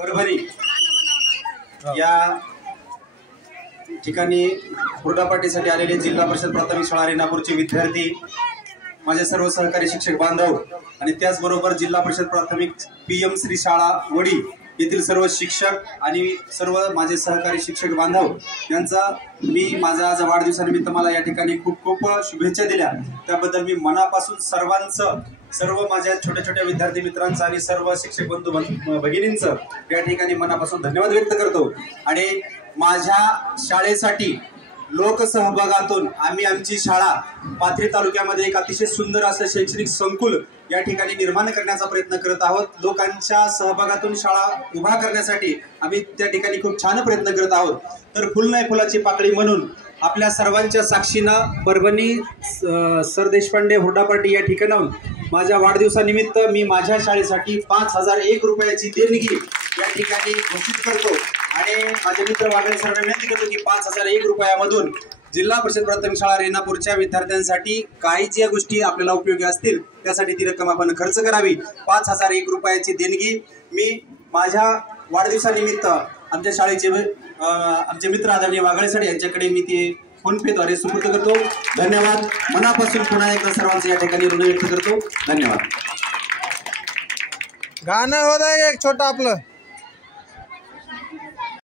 परभणी या ठिकाणी हुरडापाटीसाठी आलेले जिल्हा परिषद प्राथमिक शाळा रेणापूरचे विद्यार्थी, माझे सर्व सहकारी शिक्षक बांधव आणि त्याचबरोबर जिल्हा परिषद प्राथमिक PM श्री शाळा वडी येथील सर्व शिक्षक आणि सर्व माझे सहकारी शिक्षक बांधव यांचा मी माझा आज वाढदिवसानिमित्त मला या ठिकाणी खूप खूप शुभेच्छा दिल्या। त्याबद्दल मी मनापासून सर्वांचं, सर्व माझ्या छोट्या छोट्या विद्यार्थी मित्रांचं आणि सर्व शिक्षक बंधू भगिनींचं या ठिकाणी मनापासून धन्यवाद व्यक्त करतो। आणि माझ्या शाळेसाठी लोकसहभागातून आम्ही आमची शाळा पाथरी तालुक्यामध्ये एक अतिशय सुंदर असं शैक्षणिक संकुल या ठिकाणी निर्माण करण्याचा प्रयत्न करत आहोत। लोकांच्या सहभागातून शाळा उभा करण्यासाठी आम्ही त्या ठिकाणी खूप छान प्रयत्न करत आहोत। तर फुल नाही फुलाची पाकळी म्हणून आपल्या सर्वांच्या साक्षीनं परभणी सर देशपांडे हुरडापाटी या ठिकाणाहून माझ्या वाढदिवसानिमित्त मी माझ्या शाळेसाठी 5001 रुपयाची देणगी या ठिकाणी घोषित करतो आणि माझे मित्र वागळे सरांना विनंती करतो की 5001 रुपयामधून जिल्हा परिषद प्राथमिक शाळा रेणापूरच्या विद्यार्थ्यांसाठी काही ज्या गोष्टी आपल्याला उपयोगी असतील त्यासाठी ती रक्कम आपण खर्च करावी। 5001 रुपयाची देणगी मी माझ्या वाढदिवसानिमित्त आमच्या शाळेचे आमचे मित्र आदरणीय वागळे सर यांच्याकडे मी ती फोनपेद्वारे सुपूर्द करतो। धन्यवाद। मनापासून पुन्हा एकदा सर्वांचं या ठिकाणी ऋण व्यक्त करतो। धन्यवाद। गाणं होतं एक छोटं आपलं।